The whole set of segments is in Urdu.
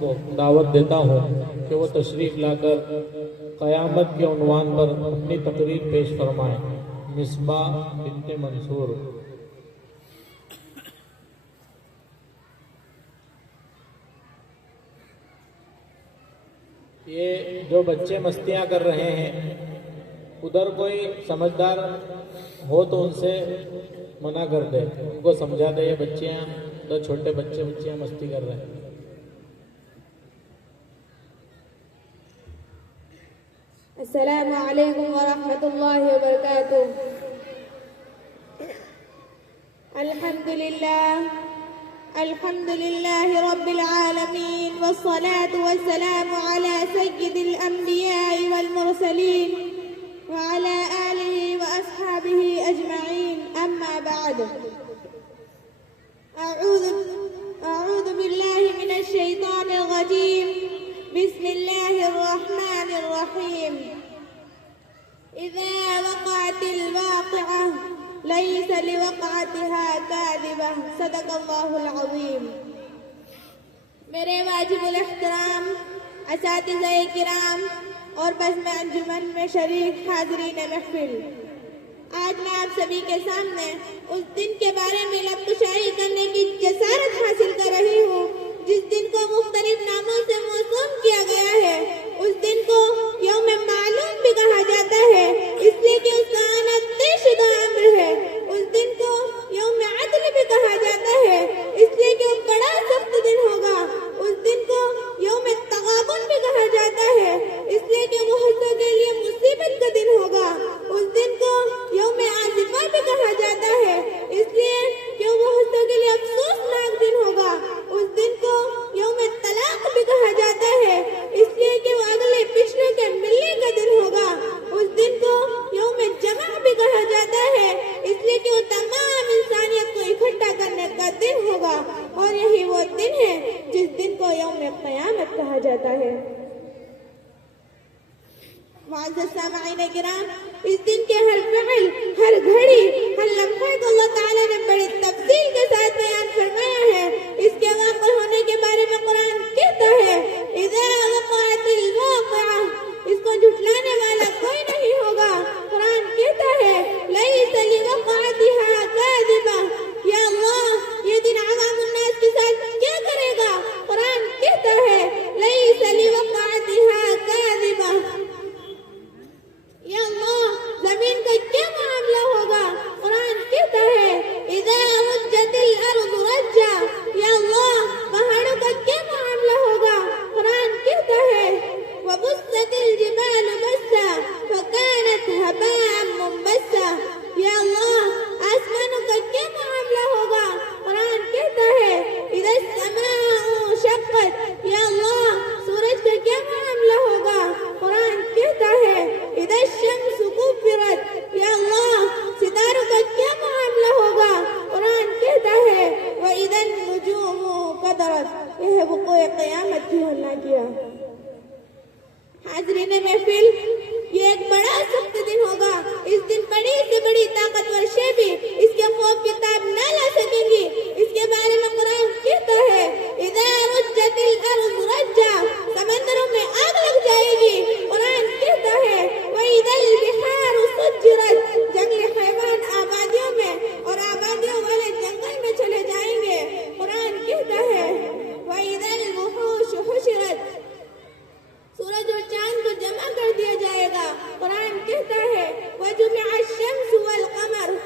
کو دعوت دیتا ہوں کہ وہ تشریف لا کر قیامت کے عنوان پر اپنی تقریر پیش فرمائیں۔ مصباح بنت منصور۔ یہ جو بچے مستیاں کر رہے ہیں، ادھر کوئی سمجھدار ہو تو ان سے منع کر دے، ان کو سمجھا دے۔ یہ بچیاں ادھر چھوٹے بچیاں مستی کر رہے ہیں۔ السلام علیکم ورحمۃ اللہ وبرکاتہ۔ الحمد للہ رب العالمین، والصلاة والسلام على سید الانبیاء والمرسلین وعلى آلہ واصحابہ اجمعین، اما بعد۔ اعوذ باللہ من الشیطان الرجیم، بسم اللہ الرحمن الرحیم۔ اذا وقعت الواقعة ليس لوقعتها كاذبة، صدق اللہ العظیم۔ میرے واجب الاحترام اساتذہ کرام اور بزم انجمن میں شریک حاضرین محفل، آج میں آپ سبھی کے سامنے اس دن کے بارے میں لب کشائی کرنے کی جسارت حاصل کر رہی ہوں جس دن کو مختلف ناموں سے موسوم کیا گیا ہے۔ اس دن کو یوم معلوم بھی کہا جاتا ہے، اس لیے کہ اس کا آنا طے شدہ امر ہے۔ اس دن کو یوم عدل بھی کہا جاتا ہے، اس لیے کہ وہ بڑا سخت دن ہوگا۔ اس دن کو یوم تغابن بھی کہا جاتا ہے، اس لیے کہ وہ حصوں کے لیے مصیبت کا دن ہوگا۔ اس دن کو یوم آزفہ بھی کہا جاتا ہے، اس لیے کہ وہ حصوں کے لیے افسوسناک دن ہوگا۔ اس دن کو یوم طلاق بھی کہا جاتا ہے، اس لیے کہ وہ اگلے پچھلے کے ملنے کا دن ہوگا۔ اس دن کو یوم جمع بھی کہا جاتا ہے، اس لیے کہ وہ تمام انسانیت کو اکٹھا کرنے کا دن ہوگا، اور یہی وہ دن ہے جس دن کو یوم قیامت کہا جاتا ہے۔ معزز سامعین کرام، اس دن کے ہر فعل، ہر گھڑی، ہر لمحے کو اللہ تعالیٰ نے بڑی تفصیل کے ساتھ بیان فرمایا ہے۔ اس کے واقع ہونے کے بارے میں قرآن کہتا ہے اذا وقعت الواقعہ، اس کو جھٹلانے والا کوئی نہیں ہوگا۔ قرآن کہتا ہے لیس لوقعتها کاذبہ، یا اللہ یہ دن عوام الناس کے ساتھ کیا کرے گا؟ قرآن کہتا ہے لیس لوقعتها کاذبہ، یا اللہ زمین کا کیا معاملہ ہوگا؟ قرآن کہتا ہے اذا رجت الارض رجا، یا اللہ پہاڑوں کا کیا معاملہ ہوگا؟ قرآن کہتا ہے وبست الجبال بسا فكانت هباء منبثا، یا اللہ آسمانوں کا کیا معاملہ ہوگا؟ قرآن کہتا ہے اذا السماء انشقت، یا اللہ سورج کا کیا معاملہ ہوگا؟ قرآن کہتا ہے اذا الشمس كورت، یا اللہ ستاروں کا کیا معاملہ ہوگا؟ قرآن کہتا ہے وَإِذَا النُّجُومُ قَدَرَتْ، یہ ہے وقوع قیامت کی ہونا کیا۔ حاضرین محفل، یہ ایک بڑا سخت دن ہوگا۔ اس دن بڑی سے بڑی طاقتور شے بھی اس کے خوف کی تاب نہ لا سکیں گی۔ اس کے بارے میں قرآن کہتا ہے اذا رجت الارض رجا، سمندروں میں آگ لگ جائے گی۔ قرآن کہتا ہے وَإِذَا الْبِحَارُ سُجِّرَتْ، جنگلی حیوان آبادیوں میں اور آبادیوں والے جنگل میں چلے جائیں گے۔ قرآن کہتا ہے وَإِذَا الْوُحُوشُ حُشِرَتْ، سورج اور چاند کو جمع کر دیا جائے گا۔ قرآن کہتا ہے وَجُمِعَ الشَّمْسُ وَالْقَمَرُ،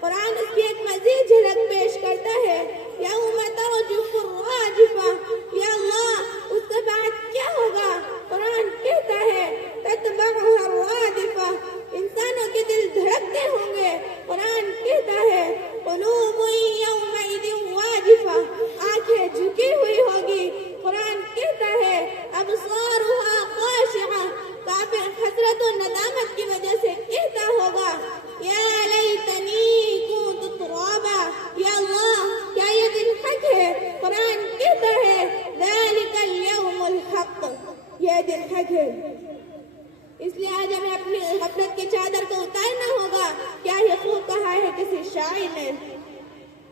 قرآن اس کی ایک مزید جھلک پیش کرتا ہے یَوْمَ تَرْجُفُ الرَّاجِفَةُ، یا اللہ اس کے بعد کیا ہوگا؟ قرآن کہتا ہے تَتْبَعُهَا الرَّادِفَةُ، انسانوں کے دل دھڑکتے ہوں گے۔ قرآن کہتا ہے قُلُوبٌ يَوْمَئِذٍ وَاجِفَةٌ، آنکھیں جھکی ہوئی ہوگی۔ قرآن کہتا ہے ابصارها خاشعہ، کافر حسرت و ندامت کی وجہ سے کہتا ہوگا یا لیتنی کنت ترابا، یا اللہ کیا یہ دن حق ہے؟ قرآن کہتا ہے ذالک الیوم الحق، یہ دن حق ہے۔ اس لیے آج ہمیں اپنی غفلت کی چادر کو اتارنا ہوگا۔ کیا یہ خوب کہا ہے کسی شاعر نے،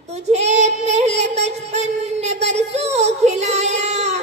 تجھے پہلے بچپن نے برسوں کھلایا،